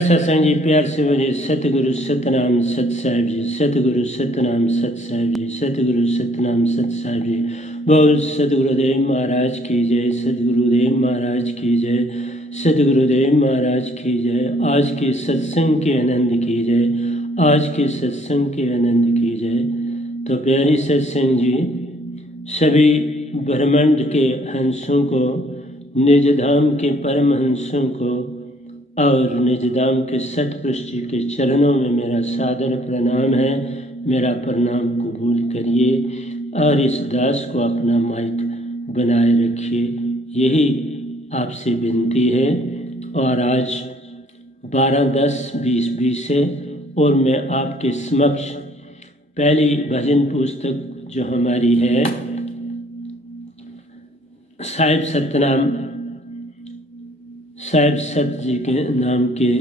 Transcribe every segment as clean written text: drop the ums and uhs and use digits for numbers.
सत्संग जी प्यार से बोले सतगुरु सतनाम सत साहिब जी, सतगुरु सतनाम सत साहिब जी, सतगुरु सतनाम सत साहिब जी। बोल सतगुरुदेव महाराज की जय, सतगुरुदेव महाराज की जय, सतगुरुदेव महाराज की जय। आज के सत्संग के आनंद की जय, आज के सत्संग के आनंद की जय। तो प्यारी सत्संग जी, सभी ब्रह्मांड के हंसों को, निजधाम के परम हंसों को और निजधाम के सतपुरुष जी के चरणों में मेरा सादर प्रणाम है। मेरा प्रणाम कबूल करिए और इस दास को अपना माइक बनाए रखिए, यही आपसे विनती है। और आज 12-10-20-20 है और मैं आपके समक्ष पहली भजन पुस्तक जो हमारी है साहिब सतनाम साहिब सत जी के नाम के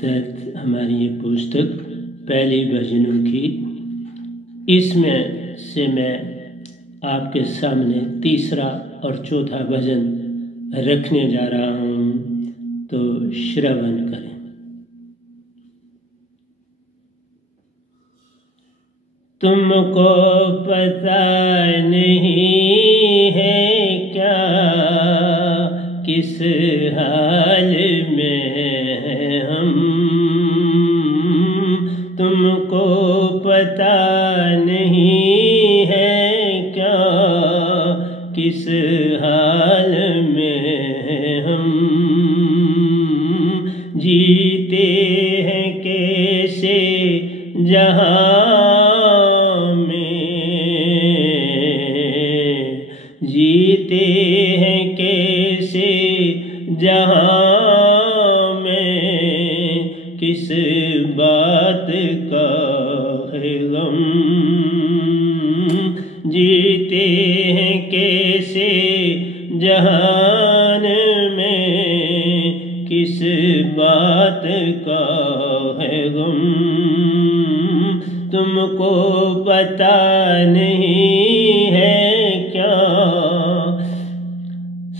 तहत हमारी ये पुस्तक पहली भजनों की, इसमें से मैं आपके सामने तीसरा और चौथा भजन रखने जा रहा हूँ, तो श्रवण करें। तुमको पता नहीं है क्या किस हाल में हैं हम, तुमको पता नहीं है क्या किस हाल में हैं हम, जीते हैं कैसे जहाँ में, जीते हैं कैसे जहाँ में, किस बात का है गम, जीते हैं कैसे जहान में, किस बात का है गम, तुमको पता नहीं है क्या।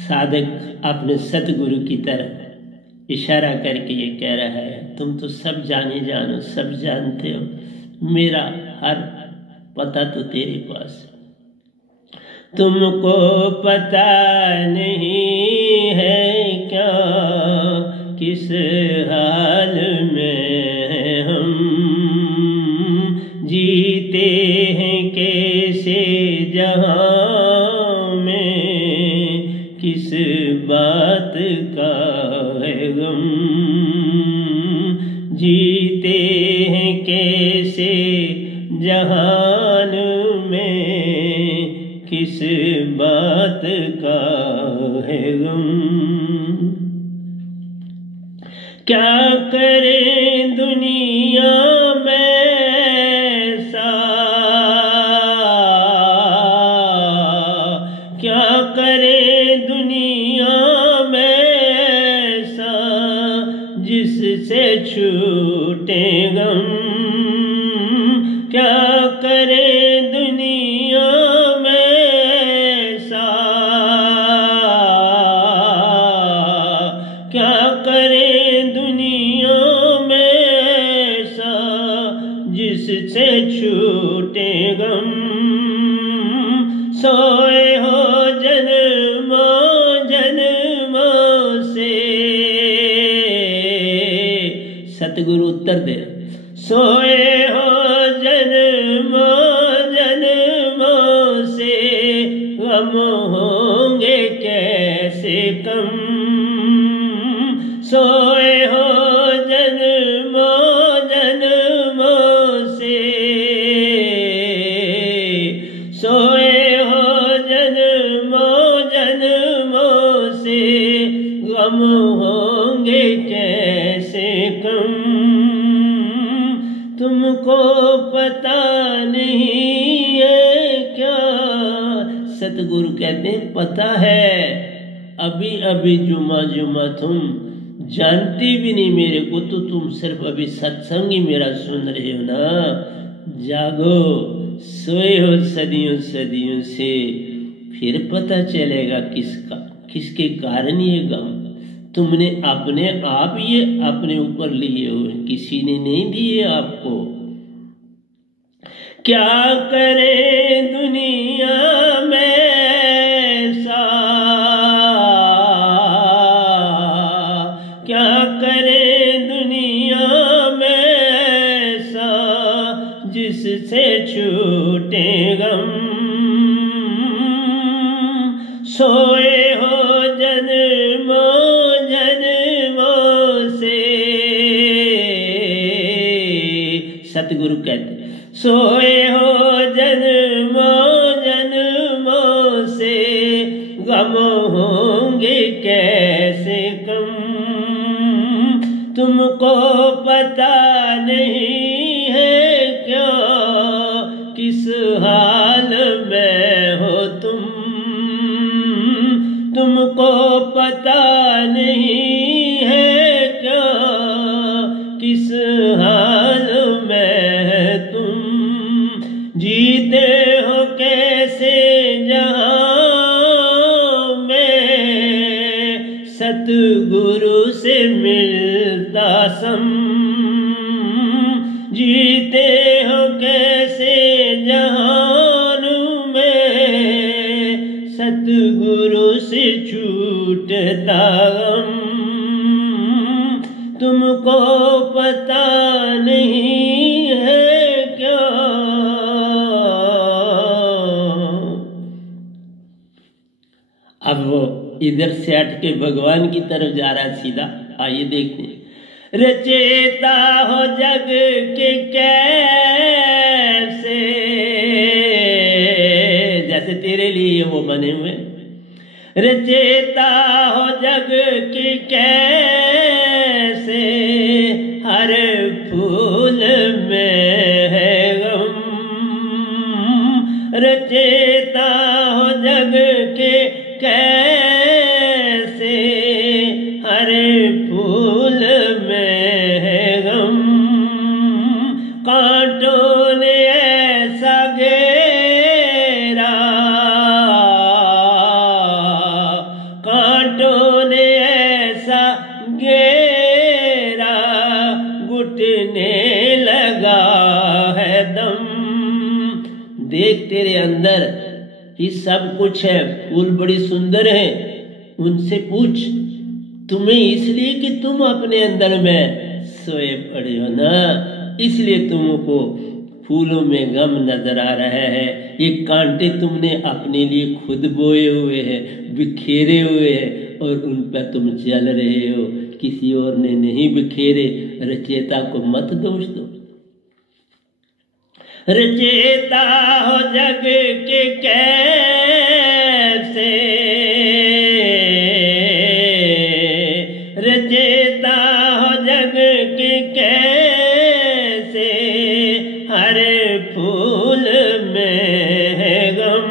साधक अपने सतगुरु की तरफ इशारा करके ये कह रहा है, तुम तो सब जाने जानो, सब जानते हो, मेरा हर पता तो तेरे पास है। तुमको पता नहीं है क्या किस हाल में हम, जीते हैं कैसे जहाँ में, किस बात का है गम, जीते हैं कैसे जहान में, किस बात का है गम। क्या करें दुनिया में ऐसा, क्या करें दुनिया में ऐसा जिससे छूटे गम, क्या करें दुनिया में ऐसा, क्या करें दुनिया में ऐसा जिससे छूटे गम, सोए हो जन्मों जन्मों से, सतगुरु उत्तर दे, सोए हो जन्मों जन्मों से, गम होंगे कैसे कम, सोए हो जन्मों जन्मों से, सोए हो जन्मों जन्मों से, गम होंगे कैसे कम, तुमको पता नहीं है क्या। सतगुरु कहते हैं पता है, अभी अभी जुमा जुमा तुम जानती भी नहीं मेरे को, तो तुम सिर्फ अभी सत्संग ही मेरा सुन रहे हो ना। जागो, सोए हो सदियों सदियों से, फिर पता चलेगा किसके कारण ये गम, तुमने अपने आप ये अपने ऊपर लिए हुए, किसी ने नहीं दिए आपको। क्या करें दुनिया में ऐसा, क्या करें दुनिया में ऐसा, जिससे छूटे गम। सोए हो जन्मों जन्मों से, सतगुरु कहते, सोए हो जन्मों जन्मों से, गम होंगे कैसे कम। तुमको पता नहीं है क्या, किस हाल में हो तुम। तुमको पता नहीं है क्या, किस हाल में तुम। जीते हो कैसे जहां में, सतगुरु से मिलता सम। जीते हो कैसे जहान में, सतगुरु से छूटता गम। तुमको पता नहीं है क्या। अब वो इधर से हट के भगवान की तरफ जा रहा है सीधा। आइए देखते हैं। रचेता हो जग के कैसे, जैसे तेरे लिए वो बने हुए। रचेता हो जग के कैसे, हर फूल में है गम। रचेता हो जग के कैसे, हर फूल में है गम। कांटों ने ऐसा घेरा, कांटों ने ऐसा घेरा, घुटने लगा है दम। देख तेरे अंदर ही सब कुछ है, फूल बड़ी सुंदर है, उनसे पूछ। तुम्हें इसलिए कि तुम अपने अंदर में सोए पड़े हो ना, इसलिए तुमको फूलों में गम नजर आ रहा है। ये कांटे तुमने अपने लिए खुद बोए हुए हैं, बिखेरे हुए हैं, और उन पर तुम चल रहे हो, किसी और ने नहीं बिखेरे। रचेता को मत दोष दो। रचेता हो जग के कैसे, रचेता हो जग के कैसे, हर फूल में है गम।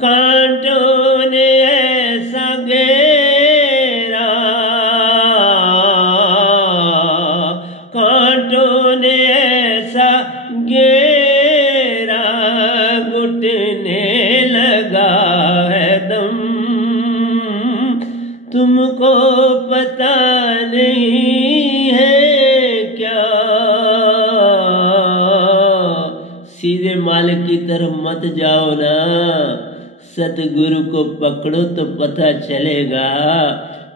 कांटों ने ऐसा घेरा, कांटों ने ऐसा घेरा, घुटने लगा है दम। तुमको पता नहीं है क्या। सीधे मालिक की तरफ मत जाओ ना, सतगुरु को पकड़ो तो पता चलेगा।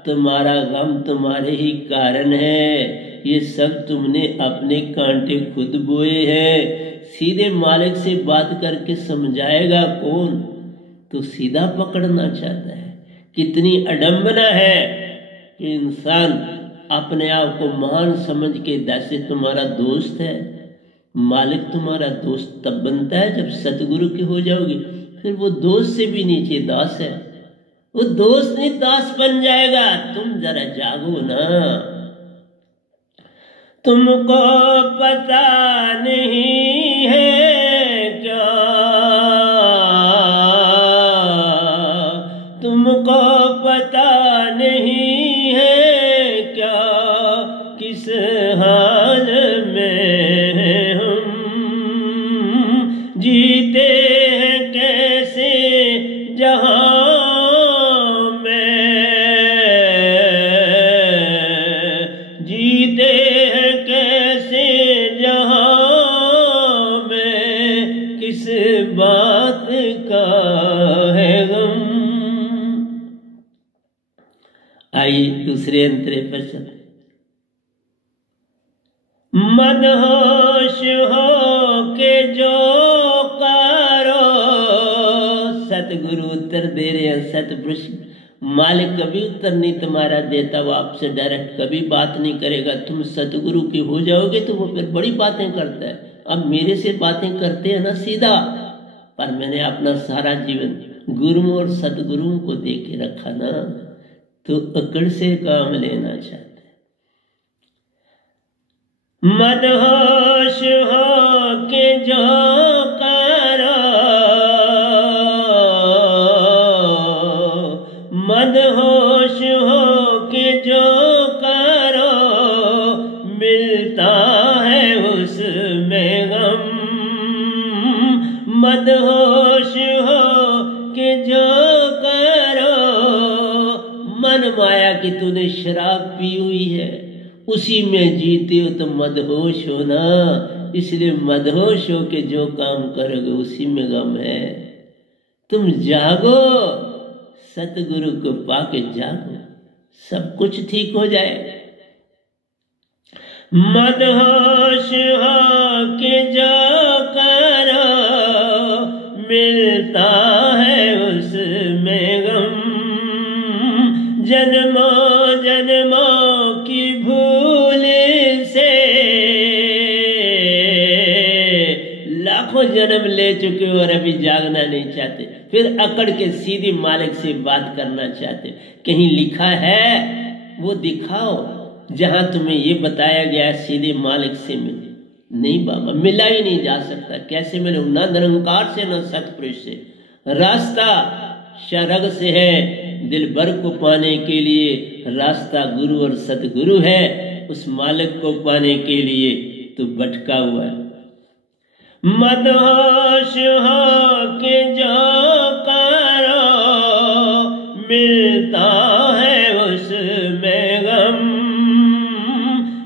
तुम्हारा गम तुम्हारे ही कारण है, ये सब तुमने अपने कांटे खुद बोए हैं। सीधे मालिक से बात करके समझाएगा कौन, तो सीधा पकड़ना चाहता है। कितनी अडंबना है कि इंसान अपने आप को महान समझ के जैसे तुम्हारा दोस्त है। मालिक तुम्हारा दोस्त तब बनता है जब सतगुरु के हो जाओगे, फिर वो दोस्त से भी नीचे दास है। वो दोस्त नहीं दास बन जाएगा। तुम जरा जागो ना। तुमको पता नहीं है क्या, तुमको पता नहीं है क्या, किस हाल में हम जीते हैं कैसे जहां में, जीते हैं कैसे जहां में, किस बात का है गम। आइए दूसरे अंतरे पर चले। मदहोश हो के जो करो, सतगुरु उत्तर दे रहे हैं। सतपुरुष मालिक कभी उत्तर नहीं तुम्हारा देता, वो आपसे डायरेक्ट कभी बात नहीं करेगा। तुम सतगुरु की हो जाओगे तो वो फिर बड़ी बातें करता है। अब मेरे से बातें करते हैं ना सीधा, पर मैंने अपना सारा जीवन गुरुओं और सतगुरुओं को दे के रखा ना, तो अकड़ से काम लेना चाहते। मदहोश हो के जो करो, मदहोश हो के जो करो, मिलता है उसमें गम। मदहोश हो के जो करो, मन माया की तूने शराब पी हुई है, उसी में जीते हो तो मदहोश हो ना, इसलिए मदहोश हो के जो काम करोगे उसी में गम है। तुम जागो, सतगुरु को पाके जागो, सब कुछ ठीक हो जाएगा। मदहोश हो के जो करो, मिलता है उसमें गम। जन्मों जन्मों की भूल से, लाखों जन्म ले चुके हो और अभी जागना नहीं चाहते, फिर अकड़ के सीधी मालिक से बात करना चाहते। कहीं लिखा है वो दिखाओ जहां तुम्हें ये बताया गया है सीधे मालिक से मिले। नहीं बाबा, मिला ही नहीं जा सकता। कैसे मिले? ना निरंकार से, ना सतपुरुष से। रास्ता शरग से है, दिल भर को पाने के लिए रास्ता गुरु और सतगुरु है। उस मालिक को पाने के लिए तू भटका हुआ है। मदहोश हो के जो करो, मिलता है उसमें गम।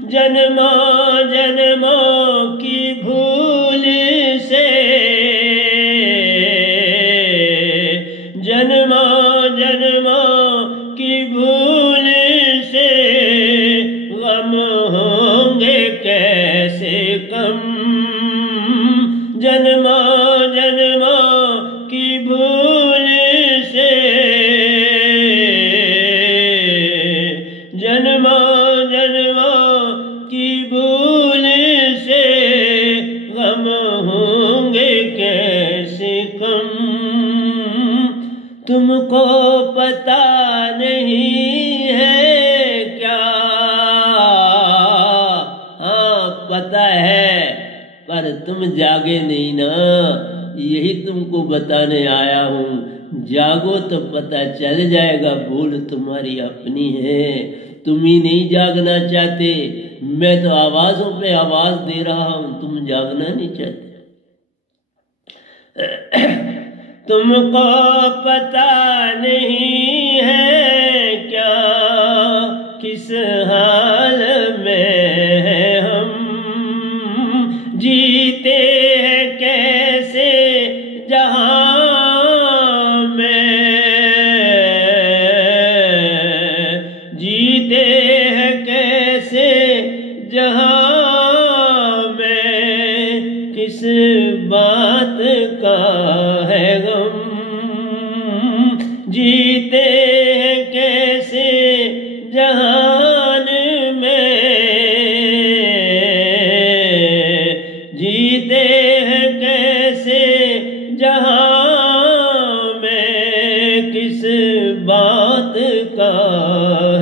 जन्मों जन्मों की भूल से, जन्मों जन्मों की भूल से, गम होंगे कैसे कम। जन्मों जन्मों की भूल से, जन्मों जन्मों की भूल से, गम होंगे कैसे कम। तुमको पता नहीं है क्या? हाँ पता है, पर तुम जागे नहीं ना, यही तुमको बताने आया हूं। जागो तो पता चल जाएगा, भूल तुम्हारी अपनी है। तुम ही नहीं जागना चाहते, मैं तो आवाजों पे आवाज दे रहा हूं, तुम जागना नहीं चाहते। तुमको पता नहीं है क्या, किस हाल में है हम। जीते हैं कैसे जहां में, जीते हैं कैसे जहां में, किस बात का है गम। जीते हैं कैसे जहान में, जीते हैं कैसे जहां में, किस बात का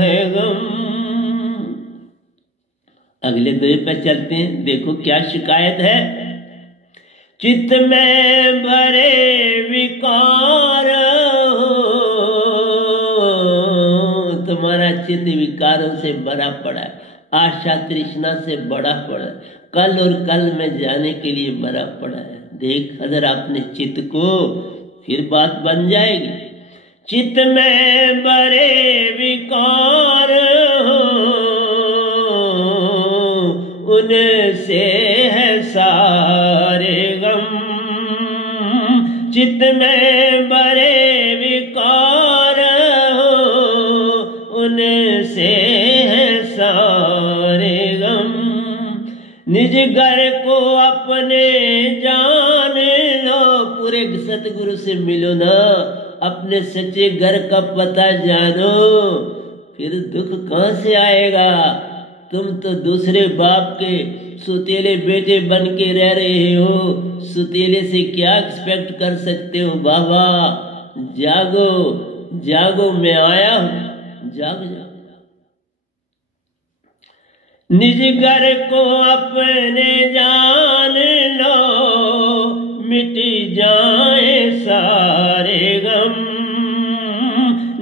है गम। अगले द्वे पे चलते हैं। देखो क्या शिकायत है। चित्त में भरे विकार हो, तुम्हारा चित्त विकारों से भरा पड़ा है, आशा तृष्णा से भरा पड़ा है, कल और कल में जाने के लिए भरा पड़ा है। देख अगर आपने चित्त को, फिर बात बन जाएगी। चित्त में भरे विकार हो, उनसे है सारे गम, चित्त में बड़े विकार हो, उनसे है सारे गम। निज घर को अपने जान लो, पूरे सतगुरु से मिलो ना, अपने सच्चे घर का पता जानो, फिर दुख कहाँ से आएगा। तुम तो दूसरे बाप के सुतीले बेटे बन के रह रहे हो, सुतीले से क्या एक्सपेक्ट कर सकते हो। बाबा जागो जागो, मैं आया हूं, जाग जाओ। निज घर को अपने जान लो, मिट जाए सारे गम।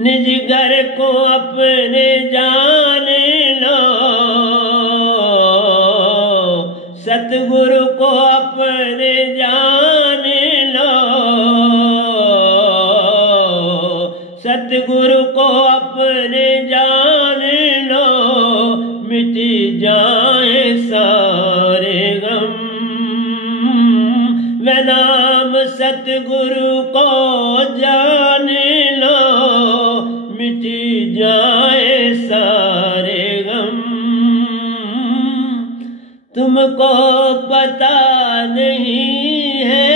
निज घर को अपने जान लो, सतगुरु को अपने जान लो, सतगुरु को अपने जान लो, मिट जाए सारे गम। वे नाम सतगुरु को जान लो, मिट जाए सारे गम। तुमको पता नहीं है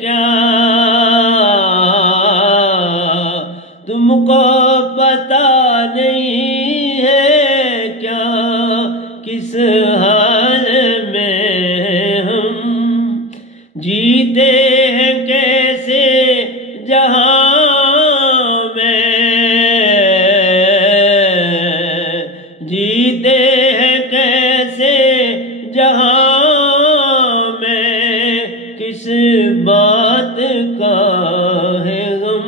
क्या, तुमको पता नहीं है क्या, किस हाल में हम जीते हैं कैसे जहां में, जीते हैं कैसे जहां में, किस बात का है गम।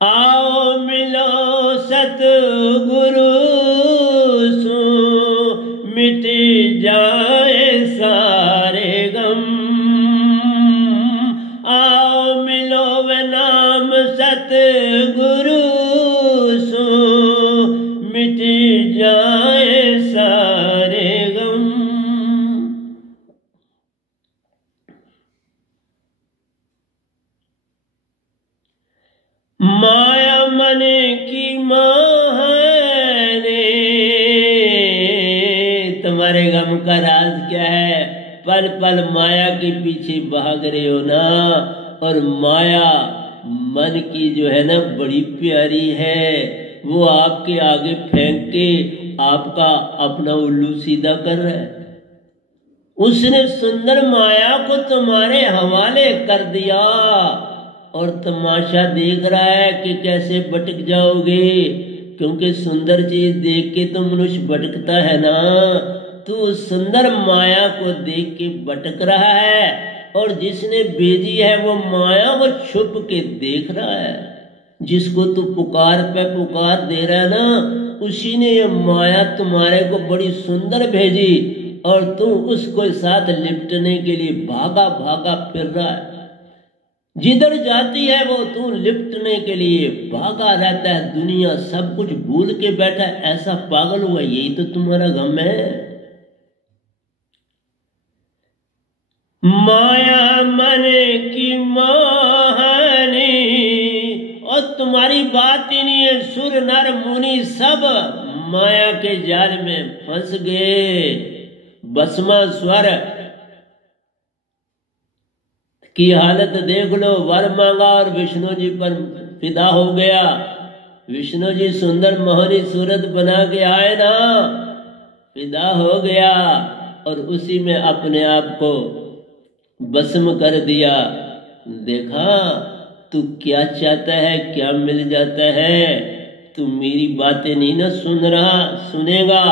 आओ मिलो सतगुरु सो, मिट जाए सारे गम। आओ मिलो वे नाम सतगुरु सो, मिट जाए सारे गम। माया मन की महाने, तुम्हारे गम का राज क्या है। पल पल माया के पीछे भाग रहे हो ना, और माया मन की जो है ना बड़ी प्यारी है, वो आपके आगे फेंक के आपका अपना उल्लू सीधा कर रहा है। उसने सुंदर माया को तुम्हारे हवाले कर दिया और तमाशा देख रहा है कि कैसे भटक जाओगे, क्योंकि सुंदर चीज देख के तो मनुष्य भटकता है ना। तो उस सुंदर माया को देख के भटक रहा है, और जिसने भेजी है वो माया वो छुप के देख रहा है। जिसको तू पुकार पे पुकार दे रहा है ना, उसी ने ये माया तुम्हारे को बड़ी सुंदर भेजी, और तू उसको साथ लिपटने के लिए भागा भागा फिर रहा है। जिधर जाती है वो तू लिपटने के लिए भागा रहता है। दुनिया सब कुछ भूल के बैठा है, ऐसा पागल हुआ। यही तो तुम्हारा गम है। माया मन की मोहनी, और तुम्हारी बात ही नहीं है। सुर नर मुनि सब माया के जाल में फंस गए। भस्मा स्वर की हालत देख लो। वर मांगा और विष्णु जी पर फिदा हो गया। विष्णु जी सुंदर मोहनी सूरत बना के आए ना, फिदा हो गया और उसी में अपने आप को भस्म कर दिया। देखा तू क्या चाहता है, क्या मिल जाता है। तू मेरी बातें नहीं ना सुन रहा, सुनेगा,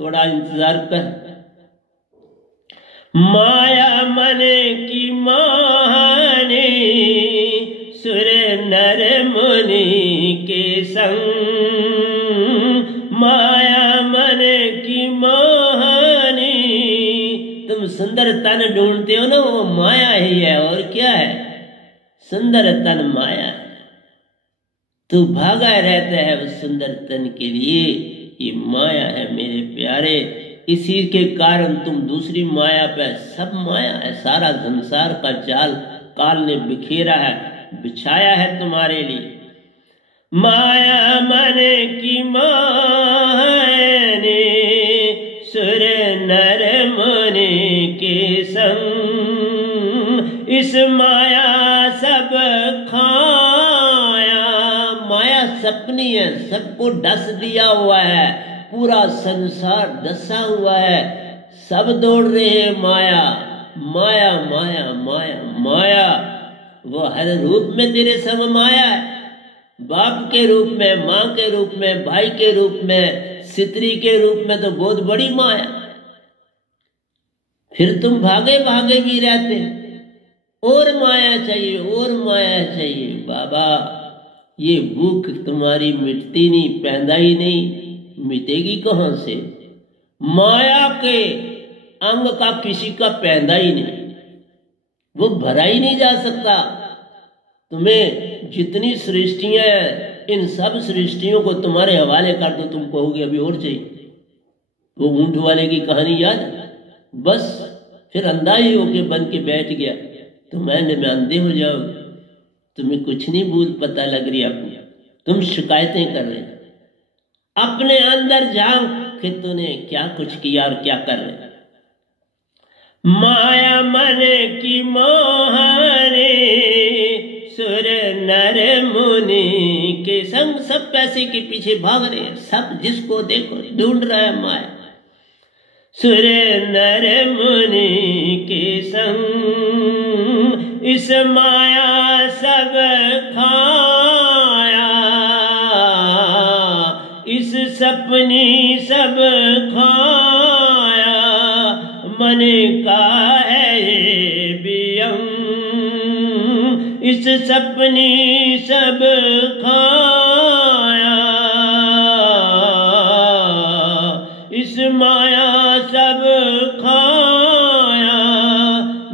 थोड़ा इंतजार कर। माया मन की मोहनी, सुर नर मुनि के संग। माया मन की मोहनी, तुम सुंदर तन ढूंढते हो ना, वो माया ही है। और क्या है? सुंदर तन माया है। तू भागा रहता है उस सुंदर तन के लिए। ये माया है मेरे प्यारे, इसी के कारण तुम दूसरी माया पे, सब माया है, सारा संसार का जाल काल ने बिखेरा है, बिछाया है तुम्हारे लिए। माया मन की माने सुर नर मुनि के संग, इस माया सब खाया। माया सपनी है, सबको डस दिया हुआ है, पूरा संसार डसा हुआ है, सब दौड़ रहे हैं माया माया माया माया माया। वो हर रूप में तेरे सब माया है, बाप के रूप में, माँ के रूप में, भाई के रूप में, स्त्री के रूप में, तो बहुत बड़ी माया। फिर तुम भागे भागे भी रहते, और माया चाहिए, और माया चाहिए। बाबा ये भूख तुम्हारी मिटती नहीं, पैदा ही नहीं, मिटेगी कहां से? माया के अंग का किसी का पैदा ही नहीं, वो भरा ही नहीं जा सकता। तुम्हें जितनी सृष्टियां, इन सब सृष्टियों को तुम्हारे हवाले कर दो, तुम कहोगे अभी और चाहिए। वो ऊंट वाले की कहानी याद है? बस फिर अंधा ही होके बन के बैठ गया, तो मैं अंधे हो जाओगे, तुम्हें कुछ नहीं भूल पता लग रही अपनी, तुम शिकायतें कर रहे हो। अपने अंदर झांक कि तूने क्या कुछ किया और क्या कर रहे। माया मन की मोहरे सुर नर मुनि के संग, सब पैसे के पीछे भाग रहे हैं, सब जिसको देखो ढूंढ रहा है माया। सुर नर मुनि के संग, इस माया सब खाया, इस सपनी सब खाया। मन का है ये बियम, इस सपनी सब खाया, इस माया सब खाया।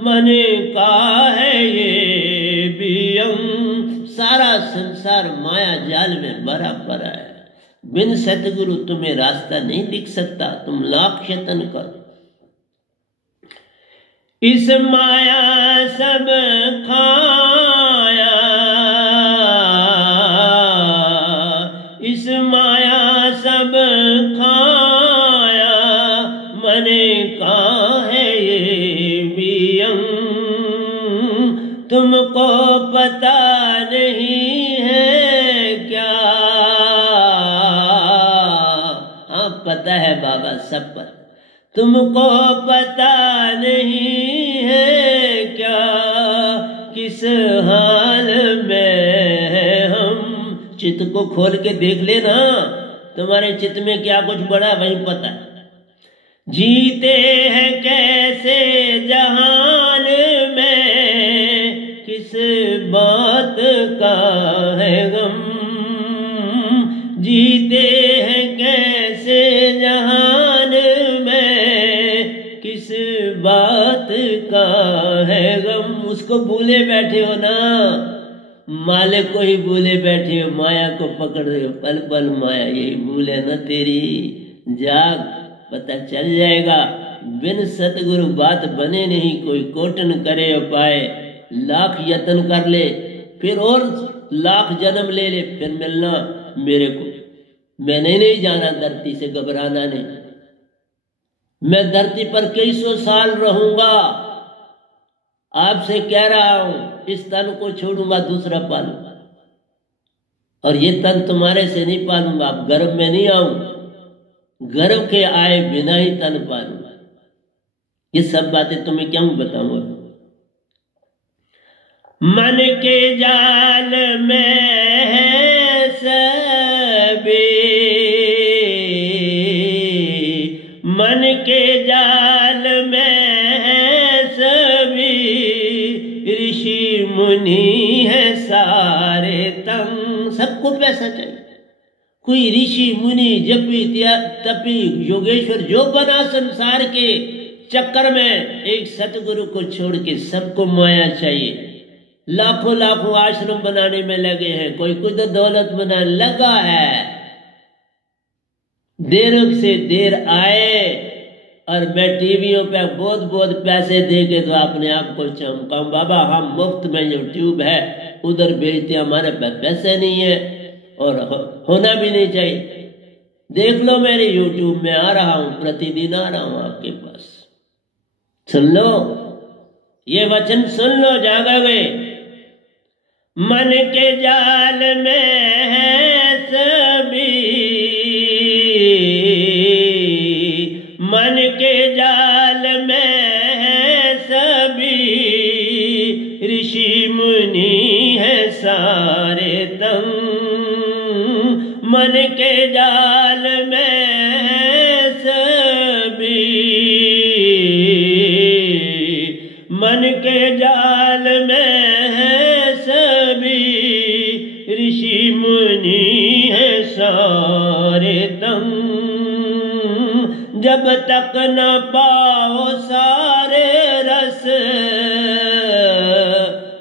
मन का है ये बियम, सारा संसार माया जाल में भरा पड़ा है। बिन सतगुरु तुम्हें रास्ता नहीं दिख सकता, तुम लाख यत्न करो। इस माया सब खाया, इस माया सब खाया। मन का है ये बियम, तुमको पता नहीं है क्या? हाँ पता है बाबा, सब पता, तुमको पता नहीं है क्या? किस हाल में है हम? चित्त को खोल के देख लेना, तुम्हारे चित्त में क्या कुछ बड़ा वही पता है। जीते हैं कैसे जहान में, किस बात का है गम? जीते हैं कैसे जहान में, किस बात का है गम? उसको भूले बैठे हो ना, मालिक को ही भूले बैठे हो, माया को पकड़ रहे हो, पल पल माया यही भूले ना तेरी। जाग, पता चल जाएगा। बिन सतगुरु बात बने नहीं, कोई कोटन करे उपाय। लाख यत्न कर ले, फिर और लाख जन्म ले ले, फिर मिलना मेरे को। मैंने नहीं जाना धरती से, घबराना नहीं। मैं धरती पर कई सौ साल रहूंगा, आपसे कह रहा हूं, इस तन को छोड़ूंगा, दूसरा पालूंगा। और ये तन तुम्हारे से नहीं पालूंगा, आप गर्भ में नहीं आऊंगा, गर्भ के आए बिना ही तन पालूंगा। ये सब बातें तुम्हें क्यों बताऊंगा? मन के जाल में है सभी, मन के जाल में है सभी। ऋषि मुनि है सारे तंग, सबको पैसा चाहिए। कोई ऋषि मुनि जपी तपी योगेश्वर जो बना संसार के चक्कर में, एक सतगुरु को छोड़ के सबको माया चाहिए। लाखों लाखों आश्रम बनाने में लगे हैं, कोई कुछ दौलत बनाने लगा है। देर से देर आए और मैं टीवियों पे बहुत बहुत पैसे दे के तो अपने आप को चमकाऊं। बाबा हम मुफ्त में यूट्यूब है उधर भेजते, हमारे पास पैसे नहीं है और होना भी नहीं चाहिए। देख लो मेरे यूट्यूब में आ रहा हूं, प्रतिदिन आ रहा हूं आपके पास। सुन लो ये वचन, सुन लो जागोगे। मन के जाल में है सभी, मन के जाल में है सभी, ऋषि मुनि है सारे तंग। मन के जाल में है सभी, मन के जाल में है सभी, ऋषि मुनि है सारे तंग। जब तक न पाओ सारे रस,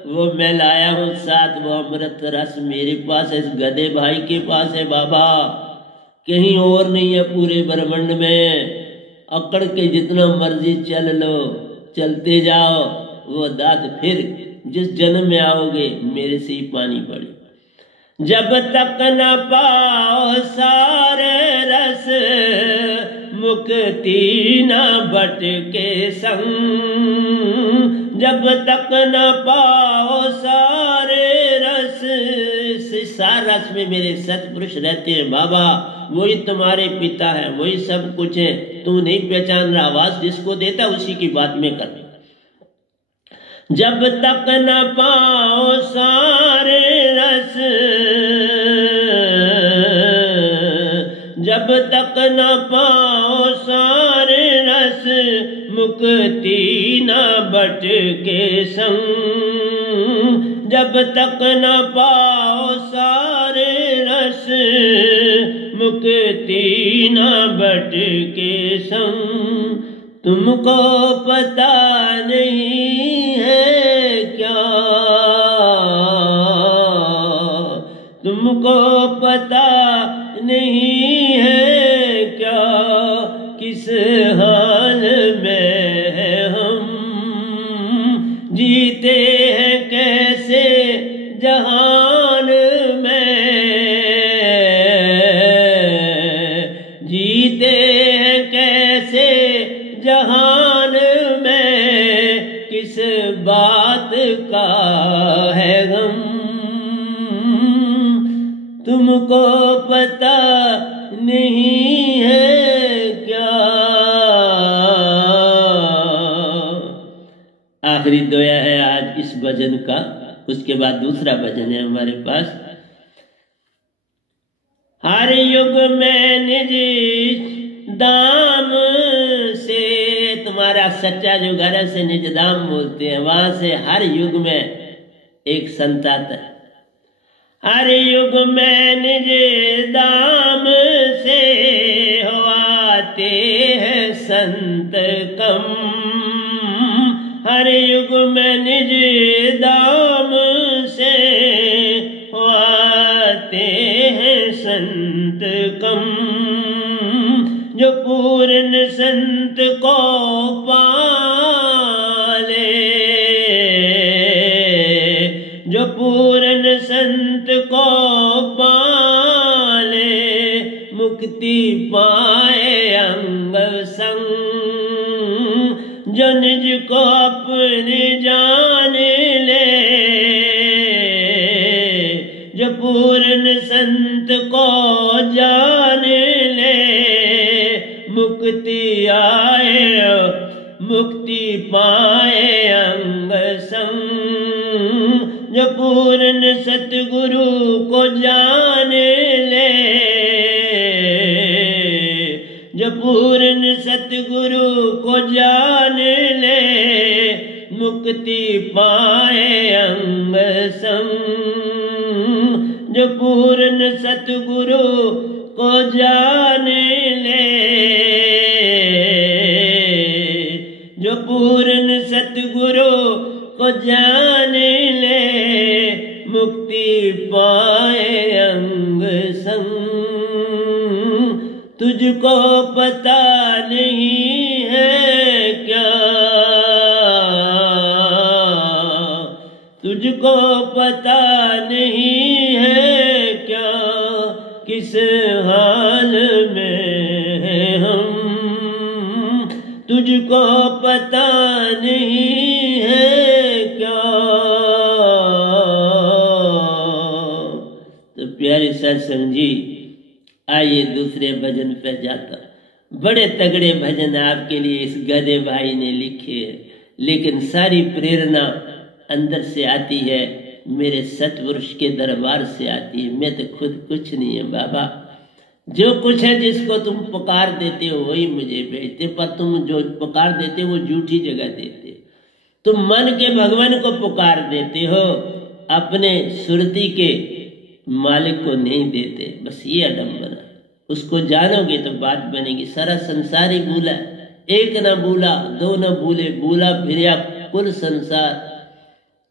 वो मैं लाया हूं साथ वो अमृत रस मेरे पास है, इस गधे भाई के पास है बाबा, कहीं और नहीं है पूरे ब्रह्मांड में। अकड़ के जितना मर्जी चल लो, चलते जाओ, वो दांत फिर जिस जन्म में आओगे मेरे से ही पानी पड़े। जब तक न पाओ सारे रस, मुक्ति न भटके संग। जब तक न पाओ सारे रस, सार रस में मेरे सतपुरुष रहते हैं बाबा, वही तुम्हारे पिता है, वही सब कुछ है। तू नहीं पहचान रहा, आवाज जिसको देता उसी की बात में कर। जब तक न पाओ सारे रस, जब तक न पाओ सारे रस, मुक्ति न भटके संग। जब तक न पाओ सारे रस, मुक्ति न भटके संग। तुमको पता नहीं है क्या, तुमको पता नहीं है क्या, किस हाल में है हम। जीते हैं कैसे जहान में, जीते हैं कैसे जहान में, किस बात का है गम। तुमको पता नहीं है क्या। आखिरी दोया है आज इस भजन का, उसके बाद दूसरा भजन है हमारे पास। हर युग में निज दाम से, तुम्हारा सच्चा जो घर है से निज दाम बोलते हैं, वहां से हर युग में एक संत आता है। हर युग में निज दाम से आते हैं संत कम। हर युग में निज दाम से आते हैं संत कम। जो पूर्ण संत को पाले, जो पूर्ण संत को पाले, मुक्ति पाए अंग संग। जो निज को अपने जान ले, जो पूर्ण संत को जान ले, मुक्ति आए मुक्ति पाए अंग संग। जो पूर्ण सतगुरु को जान ले, जो पूर्ण सतगुरु को जान ले, मुक्ति पाए अंग संग। जो पूर्ण सतगुरु को जान ले, जो पूर्ण सतगुरु को जान ले, मुक्ति पाए अंग संग। तुझको पता नहीं है क्या, तुझको पता नहीं है क्या, किस हाल में हैं हम, तुझको पता नहीं है क्या। तो प्यारे सत्संग जी, आइए दूसरे भजन पे जाता। बड़े तगड़े भजन आपके लिए इस गधे भाई ने लिखे हैं, लेकिन सारी प्रेरणा अंदर से आती है, मेरे सतपुरुष के दरबार से आती है। मैं तो खुद कुछ नहीं है बाबा, जो कुछ है जिसको तुम पुकार देते हो वही मुझे भेजते, पर तुम जो पुकार देते हो वो झूठी जगह देते हो। तुम मन के भगवान को पुकार देते हो, अपने सुरती के मालिक को नहीं देते। बस ये अडम्बना। उसको जानोगे तो बात बनेगी। सारा संसार ही भूला, एक ना भूला दो ना भूले, भूला फिर कुल संसार।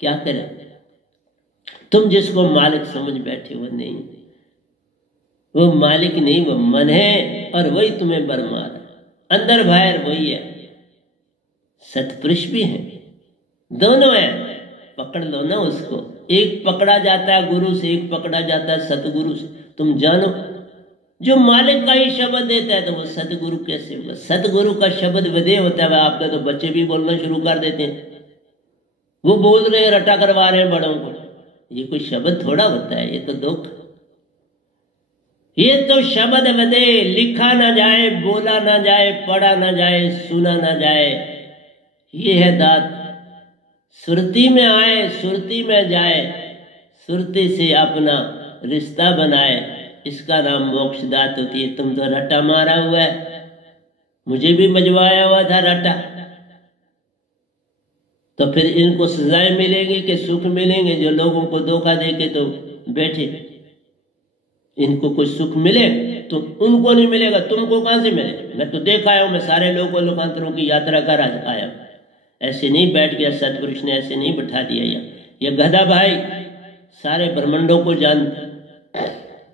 क्या करें? तुम जिसको मालिक समझ बैठे वो नहीं, वो मालिक नहीं, वो मन है, और वही तुम्हें बरमार है। अंदर बाहर वही है। सतपुरुष भी है, दोनों है, पकड़ लो ना उसको। एक पकड़ा जाता है गुरु से, एक पकड़ा जाता है सतगुरु से। तुम जानो, जो मालिक का ही शब्द देता है तो वो सतगुरु कैसे होगा? सतगुरु का शब्द विधेय होता है। आपका तो बच्चे भी बोलना शुरू कर देते हैं, वो बोल रहे हैं, रटा करवा रहे हैं बड़ों को। ये कोई शब्द थोड़ा होता है, ये तो दुख, ये तो शब्द विधेय। लिखा ना जाए, बोला ना जाए, पढ़ा ना जाए, सुना ना जाए, ये है दात। सुरती में आए, सुरती में जाए, सुरती से अपना रिश्ता बनाए, इसका नाम मोक्ष दात होती है। तुम तो रट्टा मारा हुआ है, मुझे भी मजवाया हुआ था रट्टा। तो फिर इनको सजाएं मिलेंगी कि सुख मिलेंगे? जो लोगों को धोखा देके तो बैठे, इनको कुछ सुख मिले तो उनको नहीं मिलेगा, तुमको कहां से मिले? मैं तो देख आया हूं, मैं सारे लोगों लोकांतरों की यात्रा कर आया। ऐसे नहीं बैठ गया सतपुरुष ने, ऐसे नहीं बैठा दिया। ये गधा भाई सारे ब्रह्मांडों को जानता,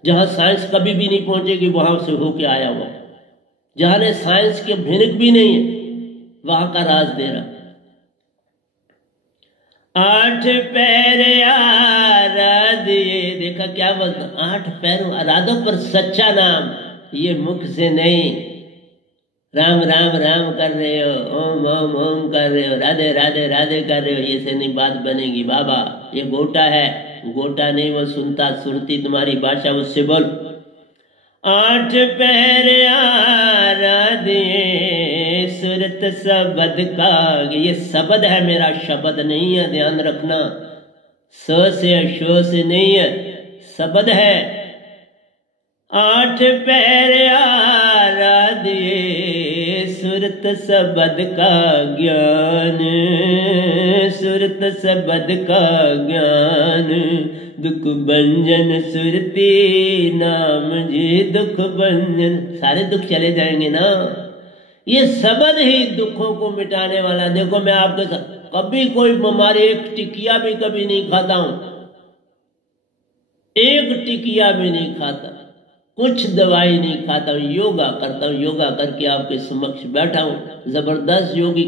जहां साइंस कभी भी नहीं पहुंचेगी वहां से होके आया हुआ, जहां ने साइंस के भिनक भी नहीं है वहां का राज दे रहा। 8 पैर आराधिए, देखा क्या बोलता, 8 पैरों आराधो पर सच्चा नाम, ये मुख से नहीं। राम राम राम कर रहे हो, ओम ओम ओम कर रहे हो, राधे राधे राधे कर रहे हो, ये से नहीं बात बनेगी बाबा। ये गोटा है, गोटा नहीं, वो सुनता सुरती तुम्हारी भाषा, उससे बोल। 8 पैर आराधिए सुरत शब्द का, ये शब्द है मेरा, शब्द नहीं है, ध्यान रखना। स से शो से नहीं है, शब्द है। 8 पैर आराधिए सुरत शब्द का ज्ञान, सुरत शब्द का ज्ञान। दुख भंजन सुरती नाम जी, दुख भंजन, सारे दुख चले जाएंगे ना। ये शब्द ही दुखों को मिटाने वाला। देखो मैं आपके साथ कभी कोई बीमारी, एक टिकिया भी कभी नहीं खाता हूं, एक टिकिया भी नहीं खाता, कुछ दवाई नहीं खाता हूं, योगा करता हूं। योगा करके आपके समक्ष बैठा हूं, जबरदस्त योगी।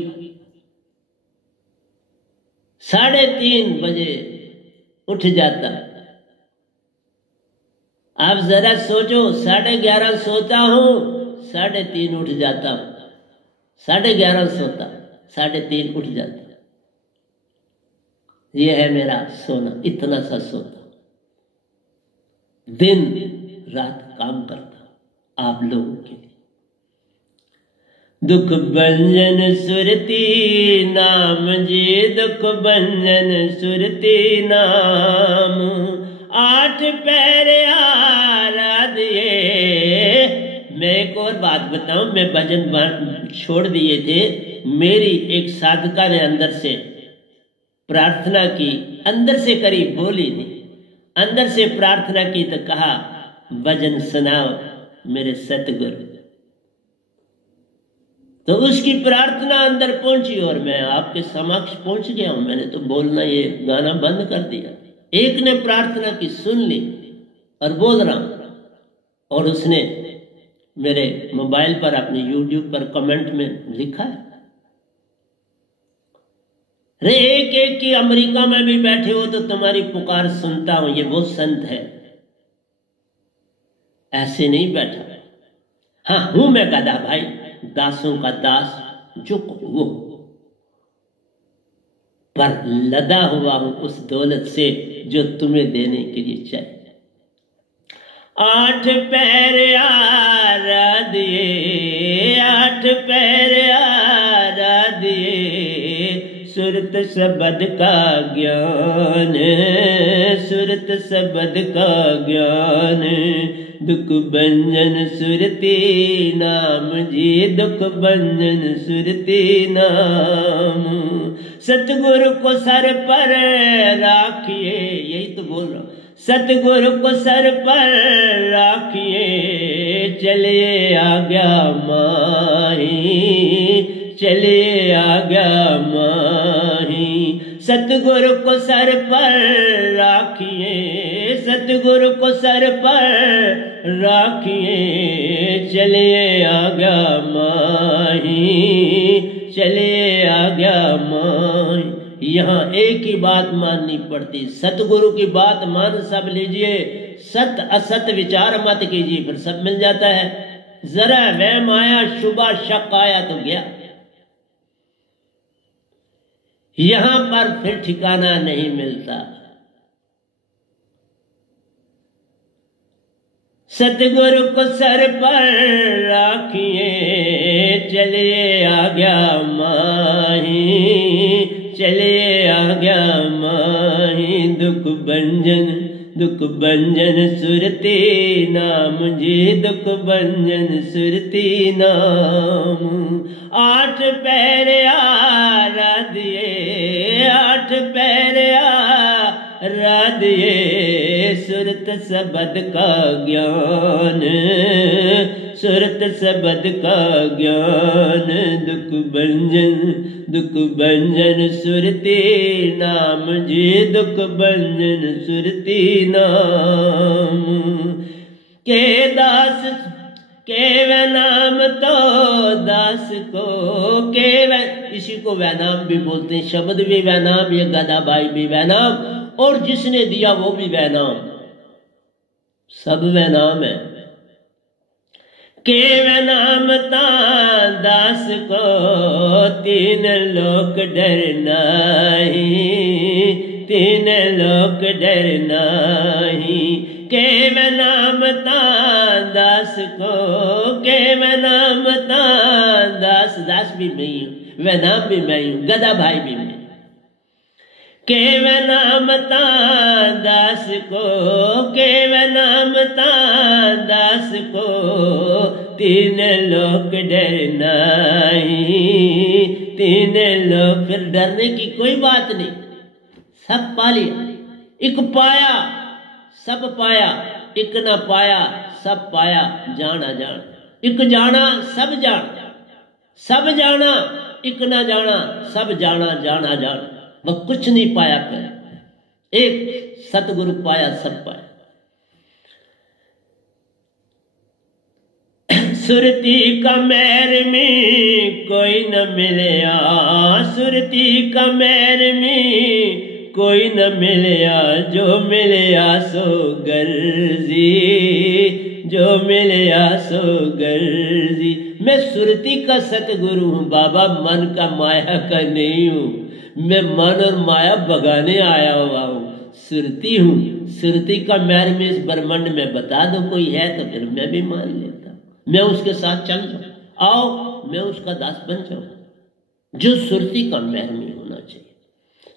3:30 बजे उठ जाता। आप जरा सोचो, 11:30 सोता हूं, 3:30 उठ जाता हूं। 11:30 सोता, 3:30 उठ जाता। ये है मेरा सोना, इतना सा सोता, दिन रात काम करता आप लोगों के लिए। दुख भंजन सुरती नाम जी, दुख भंजन सुरती नाम। 8 पैर आराधिए। मैं एक और बात बताऊं, मैं भजन छोड़ दिए थे, मेरी एक साधका ने अंदर से प्रार्थना की, अंदर से करी, बोली नहीं, अंदर से प्रार्थना की तो कहा भजन सुनाओ मेरे सतगुरु। तो उसकी प्रार्थना अंदर पहुंची और मैं आपके समक्ष पहुंच गया हूं। मैंने तो बोलना, ये गाना बंद कर दिया। एक ने प्रार्थना की, सुन ली और बोल रहा हूं, और उसने मेरे मोबाइल पर अपने YouTube पर कमेंट में लिखा है। रे एक एक की अमेरिका में भी बैठे हो तो तुम्हारी पुकार सुनता हूं, ये वो संत है, ऐसे नहीं बैठा। हाँ हूं मैं गधा भाई, दासों का दास, जो वो, पर लदा हुआ हूं उस दौलत से जो तुम्हें देने के लिए चाहिए। 8 पैर आराधिए, 8 पैर आराधिए, सुरत शब्द का ज्ञान, सुरत शब्द का ज्ञान, दुख भंजन सुरती नाम जी, दुख भंजन सुरती नाम। सतगुरु को सर पर राखिए, यही तो बोल रहा हूं, सतगुरु को सर पर राखिए, चलिए आज्ञा माही, चलिए आज्ञा माही। सतगुरु को सर पर राखिए, सतगुरु को सर पर राखिए, चलिए आज्ञा माही, चलिए आज्ञा माही। यहाँ एक ही बात माननी पड़ती, सतगुरु की बात मान सब लीजिए, सत असत विचार मत कीजिए, फिर सब मिल जाता है। जरा वहम आया, शुबा शक आया तो गया, यहां पर फिर ठिकाना नहीं मिलता। सतगुरु को सर पर राखिए, चलिए आज्ञा माही, चलिए आज्ञा माही। दुख भंजन, दुख भंजन सुरती नाम जी, दुख भंजन सुरती नाम। 8 पैर आराधिए, 8 पैर आराधिए, सुरत शब्द का ज्ञान, सुरत शब्द का ज्ञान, दुख भंजन, दुख भंजन सुरती नाम जी, दुख भंजन सुरती नाम। के दास के वह नाम तो दास को, के वह, इसी को वह नाम भी बोलते हैं, शब्द भी वह नाम, ये गधा भाई भी वह नाम, और जिसने दिया वो भी वह नाम, सब वह नाम है। के वह नाम ता दास को, 3 लोक डर नाही, 3 लोक डर नाही। के वह नाम ता दास को, के वह नाम ता दास, दास भी मैं हूं, वह नाम भी मैं हूं, गधा भाई भी मैं। के वह नाम ता दास को, के वह नाम ता दास को, 3 लोक डर नाही, 3 लोक, फिर डरने की कोई बात नहीं, सब पा लिया। एक पाया सब पाया, एक न पाया सब पाया, जाना जान, एक जाना सब जान, सब जाना एक न जाना, सब जाना जाना जान। वह कुछ नहीं पाया, फिर एक सतगुरु पाया, सब पाया। सुरती का मैर में कोई न मिलया, सुरती का मैर में कोई न मिलया, जो मिलया सो गर्जी, जो मिलया सो गर्जी। मैं सुरती का सतगुरु हूँ बाबा, मन का माया का नहीं हूँ, मैं मन और माया भगाने आया हुआ हूँ, सुरती हूँ। सुरती का मैर में इस ब्रह्मांड में बता दो कोई है तो फिर मैं भी मान लेता, मैं उसके साथ चल जाऊं, आओ मैं उसका दास बन जाऊं। जो सुरती का मैर में होना चाहिए,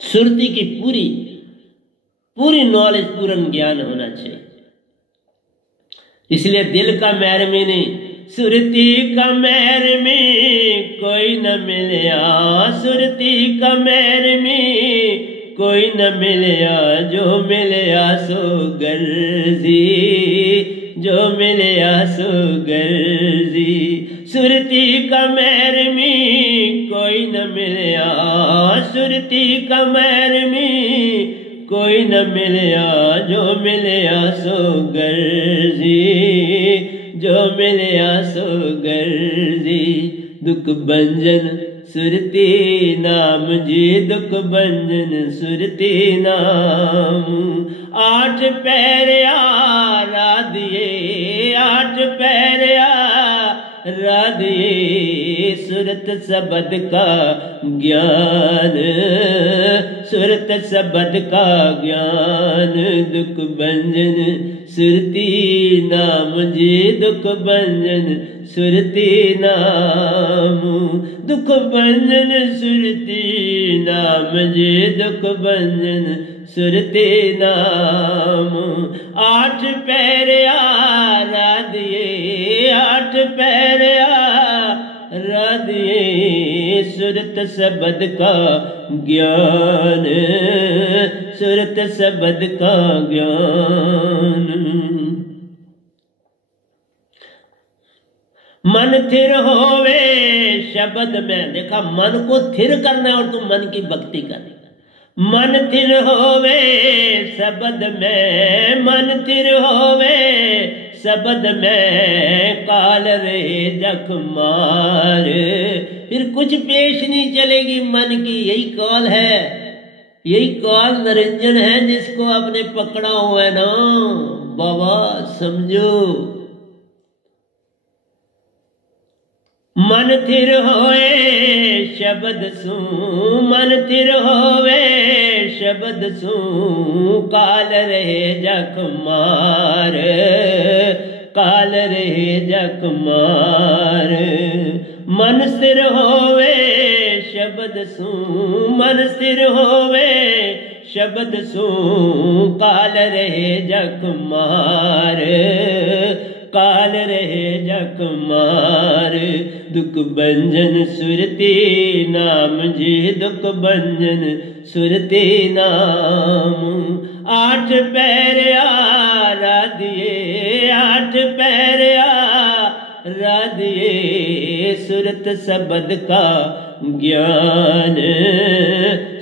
सुरती की पूरी पूरी नॉलेज, पूर्ण ज्ञान होना चाहिए। इसलिए दिल का मैर में नहीं, सुरती का मैर में कोई न मिलया, सुरती का मैर में कोई न मिलया, जो मिलया सो गर्जी, जो मिलया सो गर्जी। सुरती का मैर में कोई न मिलया, सुरती का मैर में कोई न मिलया, जो मिलया सो गर्जी, जो मिलया सो गर्जी। दुख भंजन सुरती नाम जी, दुख भंजन सुरती नाम। आठ पैरिया राधिए, आठ पैरिया राधिए, सुरत सबद का ज्ञान, सुरत सबद का ज्ञान। दुख भंजन सुरती नाम जी, दुख भंजन सुरती नाम। दुख भंजन सुरती नाम जी, दुख भंजन सुरती नाम। आठ पैरिया राधिए, आठ पैरिया राधिए, सुरत सबद का ज्ञान, सुरत सबद का ज्ञान। मन थिर होवे शब्द में, देखा मन को थिर करना है और तुम मन की भक्ति करनी। मन थिर होवे शब्द में, मन थिर होवे शब्द में, काल रे जख मार। फिर कुछ पेश नहीं चलेगी मन की, यही काल है, यही काल निरंजन है जिसको आपने पकड़ा हुआ है ना बाबा, समझो। मन थिर होए शब्द सू, मन थिर होवे शब्द सू, काल रहे जख मार, काल रहे जख मार। मन स्थिर होवे शब्द सू, मन स्थिर होवे शब्द सू, काल रहे जख मार, काल रहे जख मार। दुख भंजन सुरती नाम जी, दुख भंजन सुरती नाम। आठ पैरिया राधिए, आठ पैरिया राधिए, सुरत सबद का ज्ञान,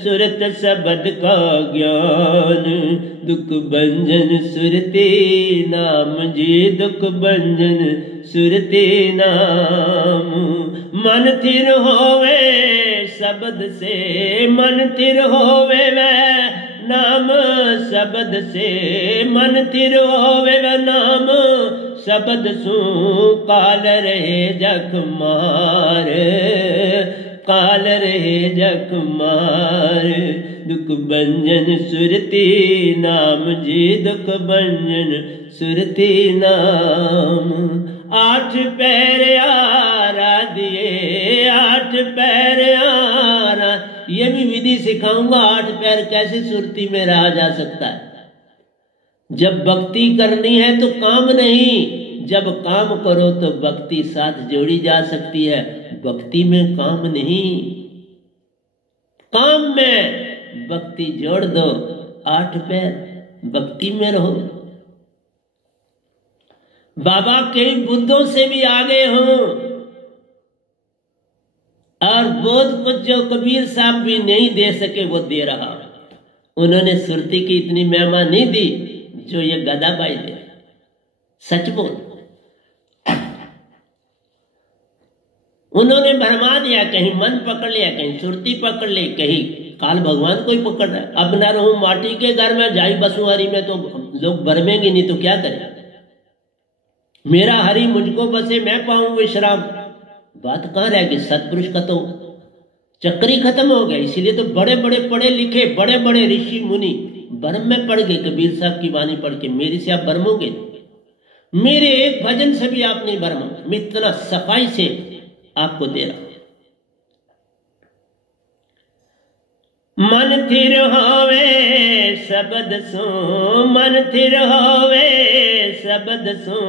सुरत सबद का ज्ञान। दुख भंजन सुरती नाम जी, दुख भंजन सुरती नाम। मन थिर होवे शब्द से, मन थिर होवे वह नाम शब्द से, मन थिर होवे वह नाम शब्द सू, काल रहे जख मार, काल रहे जख मार। दुख भंजन सुरती नाम जी, दुख भंजन सुरती नाम। आठ पैरिया राधिए, आठ पैरिया, ये भी विधि सिखाऊंगा, आठ पैर कैसे सुरती में रहा जा सकता है। जब भक्ति करनी है तो काम नहीं, जब काम करो तो भक्ति साथ जोड़ी जा सकती है। भक्ति में काम नहीं, काम में भक्ति जोड़ दो। आठ पैर भक्ति में रहो। बाबा कई बुद्धों से भी आगे हों और बोध कुछ जो कबीर साहब भी नहीं दे सके वो दे रहा। उन्होंने सुरती की इतनी महिमा नहीं दी जो ये गदाबाई दे। सच बोल, उन्होंने भरमा दिया, कहीं मन पकड़ लिया, कहीं सुरती पकड़ ली, कहीं काल भगवान को ही पकड़ रहा है। अब न रहूं माटी के घर में, जाई बसुआरी में तो लोग भरमेंगे नहीं तो क्या करें। मेरा हरि मुझको बसे मैं पाऊं विश्राम, बात कहां रह गई। सतपुरुष का तो चक्कर ही खत्म हो गया। इसीलिए तो बड़े बड़े पढ़े लिखे, बड़े बड़े ऋषि मुनि भरम में पड़ गए। कबीर साहब की वाणी पढ़ के मेरी से आप भरमोगे, मेरे एक भजन से भी आप नहीं भरमा। मैं इतना सफाई से आपको दे रहा हूं। मन थिर होवे शब्द सू, मन थिर होवे शब्द सू,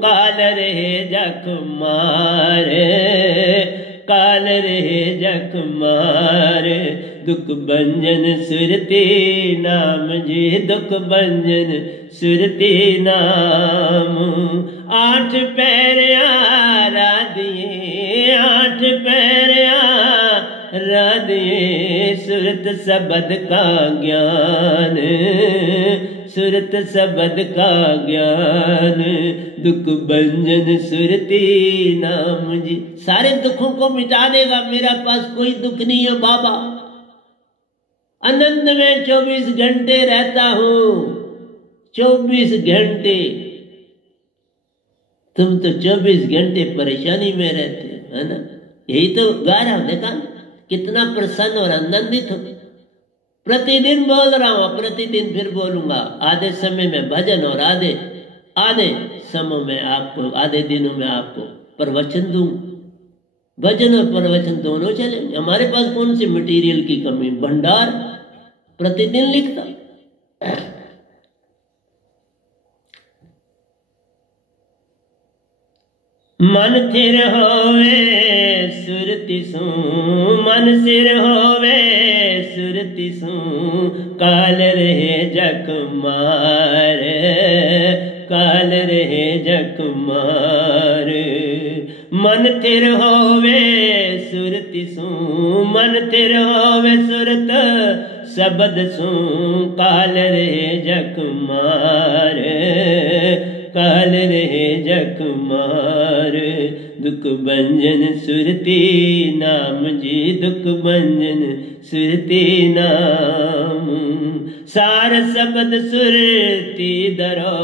काल रहे जख मार, काल रहे जख मार। दुख भंजन सुरती नाम जी, दुख भंजन सुरती नाम। आठ पैरिया राधिए, आठ पैरिया राधिए, सुरत सबद का ज्ञान, सुरत सबद का ज्ञान, दुख भंजन सुरती नाम जी। सारे दुखों को मिटा देगा, मेरा पास कोई दुख नहीं है बाबा। आनंद में 24 घंटे रहता हूं, 24 घंटे। तुम तो 24 घंटे परेशानी में रहते हो, है ना। यही तो गा रहा हूं, देखा कितना प्रसन्न और आनंदित हो। प्रतिदिन बोल रहा हूं, प्रतिदिन फिर बोलूंगा। आधे समय में भजन और आधे समय में आपको, आधे दिनों में आपको प्रवचन दूंगा। भजन और प्रवचन दोनों चलेंगे। हमारे पास कौन सी मटेरियल की कमी, भंडार प्रतिदिन लिखता। मन थिर होवे सुरति सू, मन सिर होवे सुरति सू, काल रहे जक मार, काल रहे जक मार। मन थिर होवे सुरति सू, मन थिर होवे सुरत सबद सू, काल रहे जक मार, काल रहे जक मार। दुख भंजन सुरती नाम जी, दुख भंजन सुरती नाम। सार सबद सुरती दरो,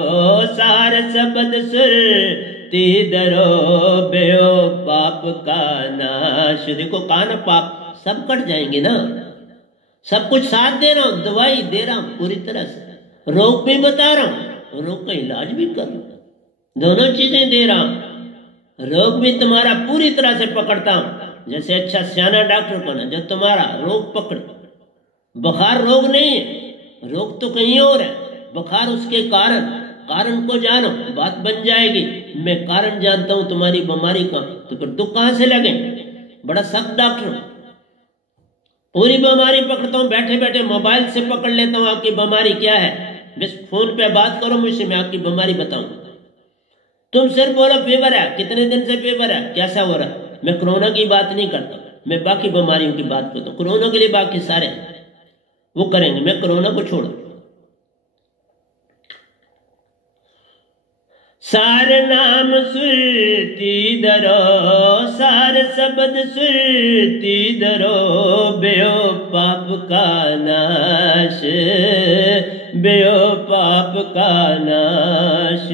सार सबद सुरती दरो, बेओ पाप का नाश। देखो कान पाप सब कट जाएंगे ना। सब कुछ साथ दे रहा हूं, दवाई दे रहा हूं पूरी तरह से, रोग भी बता रहा हूं, रोग का इलाज भी कर रहा हूं, दोनों चीजें दे रहा हूं। रोग भी तुम्हारा पूरी तरह से पकड़ता हूं, जैसे अच्छा सियाना डॉक्टर को ना, जब तुम्हारा रोग पकड़। बुखार रोग नहीं है, रोग तो कहीं और है, बुखार उसके कारण को जानो, बात बन जाएगी। मैं कारण जानता हूं तुम्हारी बीमारी का, तो फिर दुख कहां से लगे। बड़ा सख्त डॉक्टर, पूरी बीमारी पकड़ता हूं, बैठे बैठे मोबाइल से पकड़ लेता हूं आपकी बीमारी क्या है। बस फोन पे बात करो मुझसे, मैं आपकी बीमारी बताऊंगा। तुम सिर्फ बोलो फीवर है, कितने दिन से फीवर है, कैसा हो रहा है। मैं कोरोना की बात नहीं करता, मैं बाकी बीमारियों की बात करता हूं। कोरोना के लिए बाकी सारे वो करेंगे, मैं कोरोना को छोड़ो। सार नाम सुरती दरो, सार शब्द सुरती दरो, बेओ पाप का नाश, बेओ पाप का नाश।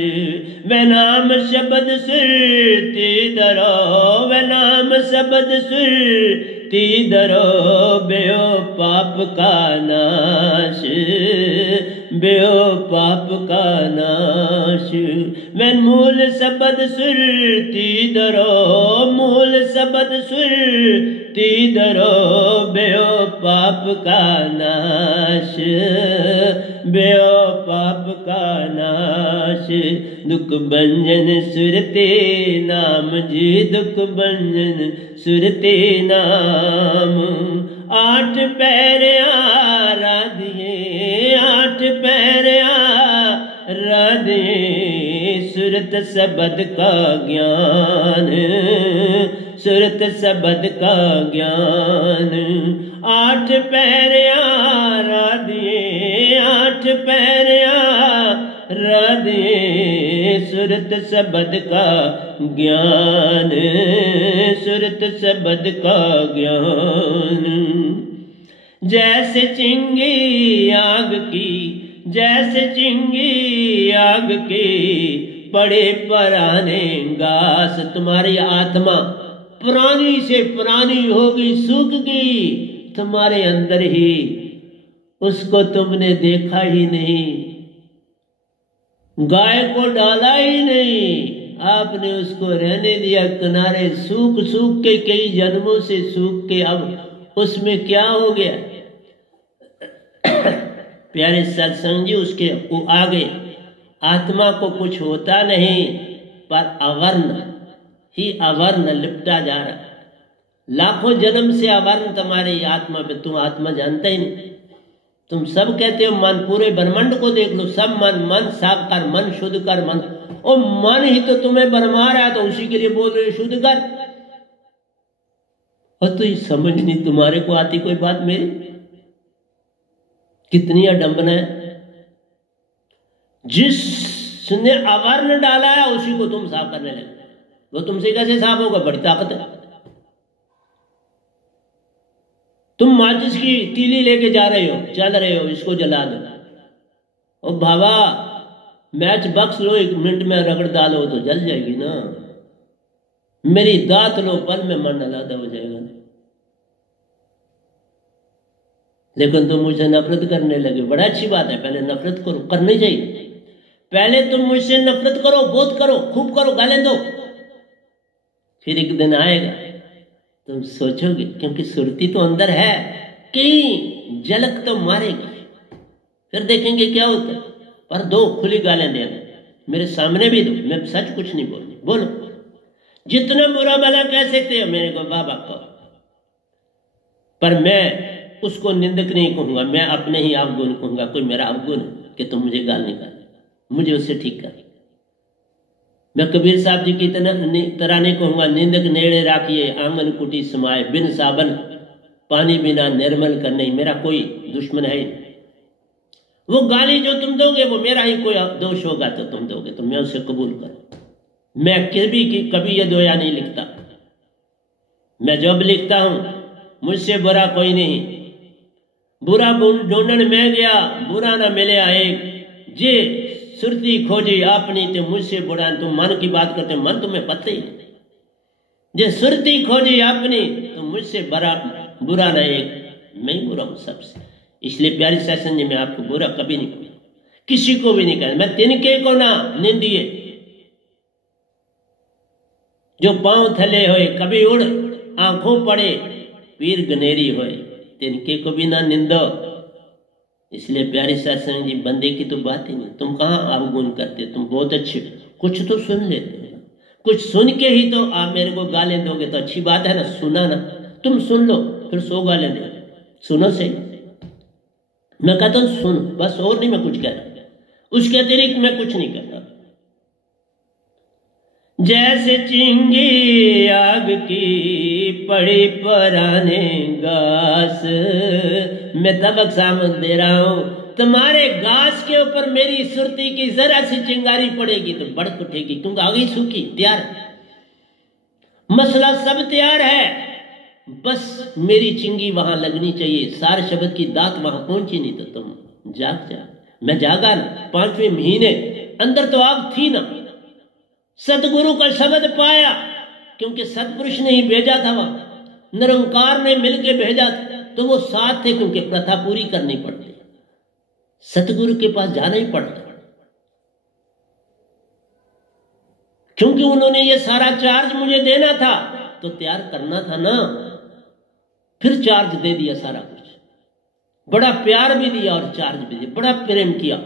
वे नाम शब्द सुरती दरो, वे नाम शब्द सुरती दरो, बेओ पाप का नाश, बेओ पाप का नाश। वे मूल शब्द सुरती दरो, मूल शब्द सुरती दरो, बेओ पाप का नाश, बेओ पाप का नाश। दुख भंजन सुरते नाम जी, दुख भंजन सुरते नाम। आठ पैर आराधिए, आठ पैर आराधिए, सुरत सबद का ज्ञान, सुरत सबद का ज्ञान। आठ पैर आराधिए, आठ पैर आराधिए, सुरत सबद का ज्ञान, सुरत सबद का ज्ञान। जैसे चिंगी आग की, जैसे चिंगी आग की, पड़े पराने घास। तुम्हारी आत्मा पुरानी से पुरानी होगी, सूख गई तुम्हारे अंदर ही, उसको तुमने देखा ही नहीं, गाय को डाला ही नहीं, आपने उसको रहने दिया किनारे। सूख सूख के कई जन्मों से सूख के अब उसमें क्या हो गया। प्यारे सत्संग जी, उसके आगे आत्मा को कुछ होता नहीं, पर अवर्ण ही अवर्ण लिपटा जा रहा। लाखों जन्म से अवर्ण तुम्हारी आत्मा पे, तुम आत्मा जानते ही नहीं। तुम सब कहते हो मन, पूरे ब्रह्मांड को देख लो, सब मन, मन साफ कर, मन शुद्ध कर, मन। ओ मन ही तो तुम्हें भरमा रहा है, तो उसी के लिए बोल रहे हो शुद्ध कर। और तो ये समझ नहीं तुम्हारे को आती कोई बात मेरी। कितनी अडंबना है, जिसने आवरण डाला है उसी को तुम साफ करने लगे। वो तुमसे कैसे साफ होगा? बड़ी ताकत है। तुम माचिस की तीली लेके जा रहे हो, चल रहे हो, इसको जला दो। ओ बाबा, मैच बक्स लो, 1 मिनट में रगड़ डालो तो जल जाएगी ना। मेरी दात लो, पल में मन अलादा हो जाएगा। लेकिन तुम मुझसे नफरत करने लगे। बड़ा अच्छी बात है, पहले नफरत करो, करनी चाहिए। पहले तुम मुझसे नफरत करो, बोध करो, खूब करो, गालें दो। फिर एक दिन आएगा तुम सोचोगे, क्योंकि सुरती तो अंदर है, कहीं झलक तो मारेगी। फिर देखेंगे क्या होता है। पर दो, खुली गालें देना, मेरे सामने भी दो, मैं सच कुछ नहीं बोलूं। बोलो, जितना बुरा भला कह सकते हो मेरे को बाबा को, पर मैं उसको निंदक नहीं कहूंगा। मैं अपने ही अवगुण कहूंगा। कोई मेरा अवगुण कि तुम मुझे गाल निकाल, मुझे उससे ठीक कर। मैं कबीर साहब जी की तरह नहीं कहूंगा, निंदक नेड़े राखिए आंगन कुटी समाये, बिन साबन पानी बिना निर्मल कर। नहीं, मेरा कोई दुश्मन है ही नहीं। वो गाली जो तुम दोगे वो मेरा ही कोई दोष होगा तो तुम दोगे, तो मैं उसे कबूल करूं। मैं कभी ये दोया नहीं लिखता। मैं जब लिखता हूं, मुझसे बुरा कोई नहीं। बुरा ढूंढन में गया, बुरा ना मिले एक। जे सुरती खोजी अपनी ते मुझसे बुरा। तुम मन की बात करते, मन तुम्हें पता ही नहीं। जे सुरती खोजी अपनी तो मुझसे बुरा ना एक। मैं ही बुरा हूं सबसे। इसलिए प्यारी सत्संग जी, मैं आपको बुरा कभी नहीं कहूंगा, किसी को भी नहीं कहना। मैं तिनके को ना निंदिए, जो पांव थले होए कभी उड़ आंखों पड़े पीर गनेरी होए, तिनके को भी ना निंदो। इसलिए प्यारी सत्संग जी, बंदे की तो बात ही नहीं। तुम कहाँ अवगुण करते, तुम बहुत अच्छे, कुछ तो सुन लेते हो। कुछ सुन के ही तो आप मेरे को गालें दोगे तो अच्छी बात है ना। सुना ना, तुम सुन लो, फिर 100 गालें दे। सुनो सही, मैं कहता हूं सुन बस, और नहीं मैं कुछ कह रहा, उसके अतिरिक्त मैं कुछ नहीं कहता। जैसे चिंगी आग की पड़ी पराने घास, मैं तबक सामन दे रहा हूं। तुम्हारे घास के ऊपर मेरी सुरती की जरा सी चिंगारी पड़ेगी तो बढ़ उठेगी, क्योंकि आगे सूखी तैयार है, मसला सब तैयार है, बस मेरी चिंगी वहां लगनी चाहिए। सार शब्द की दात वहां पहुंची नहीं तो तुम जाग जा। मैं जागा ना, 5वें महीने अंदर तो आग थी ना। सतगुरु का शब्द पाया, क्योंकि सतपुरुष ने ही भेजा था, वहां निरंकार ने मिलके भेजा था, तो वो साथ थे, क्योंकि प्रथा पूरी करनी पड़ती, सतगुरु के पास जाना ही पड़ता, क्योंकि उन्होंने ये सारा चार्ज मुझे देना था तो तैयार करना था ना। फिर चार्ज दे दिया सारा कुछ, बड़ा प्यार भी दिया और चार्ज भी दिया, बड़ा प्रेम किया।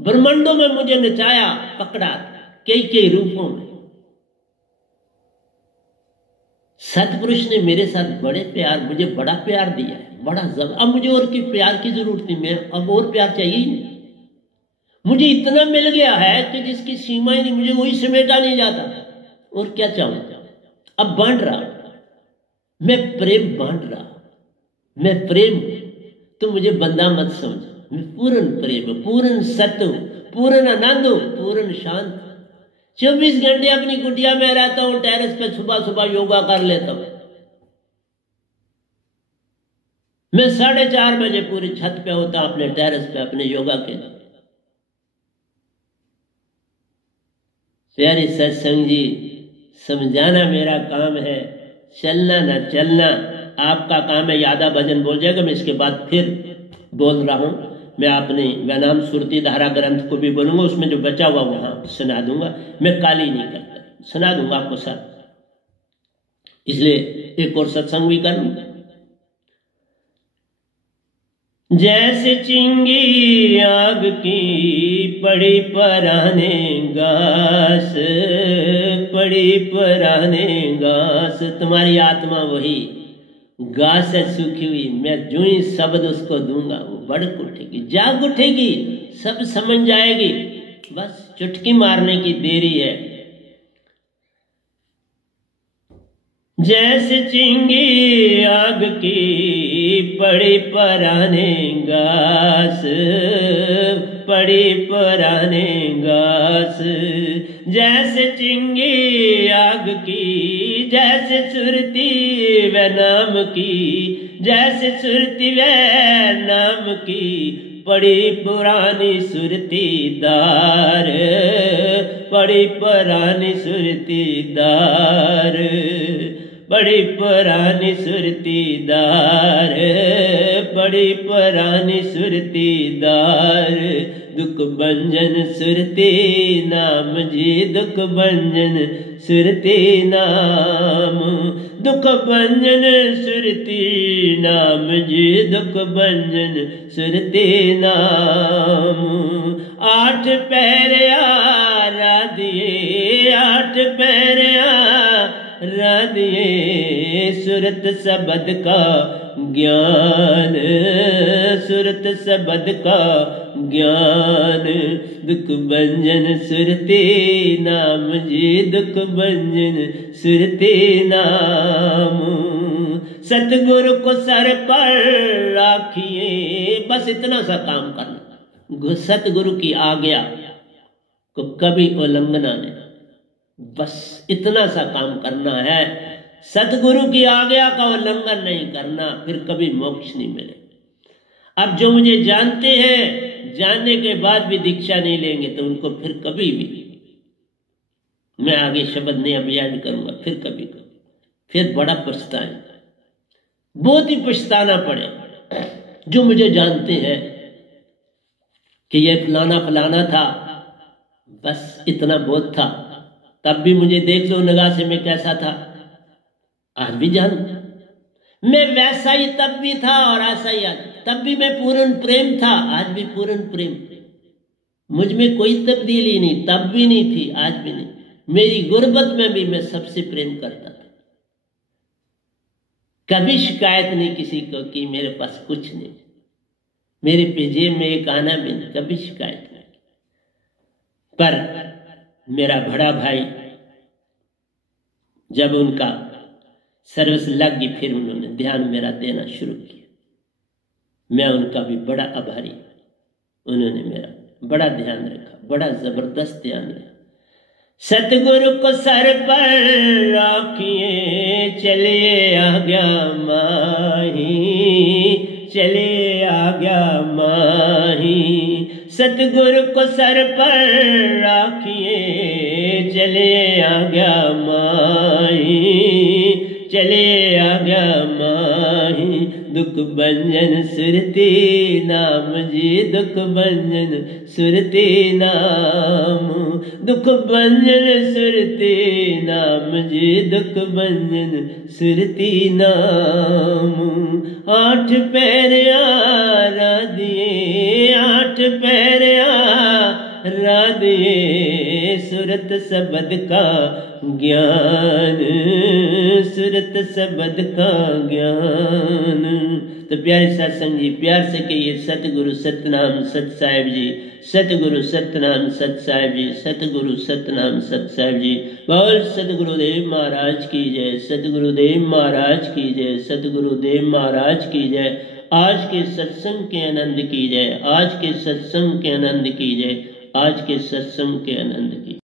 ब्रह्मांडों में मुझे नचाया, पकड़ा कई रूपों में। सतपुरुष ने मेरे साथ बड़े प्यार, मुझे बड़ा प्यार दिया है, बड़ा अब मुझे और की प्यार की जरूरत नहीं। मैं अब और प्यार चाहिए ही नहीं। मुझे इतना मिल गया है कि जिसकी सीमा ही नहीं, मुझे वही समेटा नहीं जाता। और क्या चाहूं? अब बांट रहा, मैं प्रेम बांट रहा। मैं प्रेम, तो मुझे बंदा मत समझ। मैं पूर्ण प्रेम, पूर्ण सत्य, पूर्ण आनंद, पूर्ण शांत। 24 घंटे अपनी कुटिया में रहता हूं, टेरेस पे सुबह सुबह योगा कर लेता हूं। मैं 4:30 बजे पूरी छत पे होता, अपने टेरेस पे, अपने योगा के। प्यारे सत्संग जी, समझाना मेरा काम है, चलना ना चलना आपका काम है। यादा भजन बोल जाएगा, मैं इसके बाद फिर बोल रहा हूं। मैं अपने वैनाम सुरती धारा ग्रंथ को भी बोलूंगा, उसमें जो बचा हुआ वहां सुना दूंगा। मैं काली नहीं करता, सुना दूंगा आपको सब। इसलिए एक और सत्संग भी करूंगा। जैसे चिंगी आग की पड़ी पराने घास, पड़ी पराने घास, तुम्हारी आत्मा वही घास है सूखी हुई। मैं जो ही शब्द उसको दूंगा वो बढ़ उठेगी, जाग उठेगी, सब समझ जाएगी। बस चुटकी मारने की देरी है। जैसे चिंगी आग की पड़ी पराने घास, पड़ी पुराने घास, जैसे चिंगी आग की, जैसे सुरती व नाम की, जैसे सुरती व नाम की, पड़ी पुरानी सुरती दार, पड़ी पुरानी सुरती दार, बड़ी पुरानी सुरती दार, बड़ी पुरानी सुरती दार। दुख भंजन सुरती नाम जी, दुख भंजन सुरती नाम, दुख भंजन सुरती नाम जी, दुख भंजन सुरती नाम। आठ पैर आराधिए, आठ पैर आराधिए, सुरत शब्द का ज्ञान, सुरत शब्द का ज्ञान। दुख भंजन सुरती नाम जी, दुख भंजन सुरती नाम। सतगुरु को सर पर राखिए, बस इतना सा काम करना, सतगुरु की आज्ञा को कभी उल्लंघना नहीं, बस इतना सा काम करना है। सतगुरु की आज्ञा का उल्लंघन नहीं करना, फिर कभी मोक्ष नहीं मिलेगा। अब जो मुझे जानते हैं, जानने के बाद भी दीक्षा नहीं लेंगे तो उनको फिर कभी भी, मैं आगे शब्द नहीं अभियान करूंगा, फिर कभी फिर बड़ा पछताएंगे, बहुत ही पछताना पड़े। जो मुझे जानते हैं कि ये फलाना फलाना था, बस इतना बहुत था, तब भी मुझे देख लो निगाह से मैं कैसा था, आज भी जानू मैं वैसा ही तब भी था और ऐसा ही आज, तब भी मैं पूर्ण प्रेम था, आज भी पूर्ण प्रेम, मुझ में कोई तब्दीली नहीं, तब भी नहीं थी, आज भी नहीं। मेरी गुर्बत में भी मैं सबसे प्रेम करता था, कभी शिकायत नहीं किसी को कि मेरे पास कुछ नहीं, मेरे पे जेब में एक आना भी नहीं, कभी शिकायत नहीं। पर मेरा बड़ा भाई जब उनका सर्विस लग गई, फिर उन्होंने ध्यान मेरा देना शुरू किया, मैं उनका भी बड़ा आभारी, उन्होंने मेरा बड़ा ध्यान रखा, बड़ा जबरदस्त ध्यान रखा। सतगुरु को सर पर राखिए, चलिए आज्ञा माही, चलिए आज्ञा माही। सतगुरु को सर पर राखिए, चलिए आज्ञा माही, चलिए आज्ञा माही। दुख भंजन सुरती नाम जी, दुख भंजन सुरती नाम, दुख भंजन सुरती नाम जी, दुख भंजन सुरती नाम। आठ पैर आराधिए, आठ पैर आराधिए, सुरत शब्द का ज्ञान, सुरत शब्द का ज्ञान। तो प्यारे सत्संग जी, प्यार से कहिए सतगुरु सतनाम सत साहिब जी, सतगुरु सतनाम सत साहिब जी, सतगुरु सतनाम सत साहिब जी। बोल सतगुरुदेव महाराज की जय, सतगुरुदेव महाराज की जय, सतगुरुदेव महाराज की जय। आज के सत्संग के आनंद की जय, आज के सत्संग के आनंद की जय, आज के सत्संग के आनंद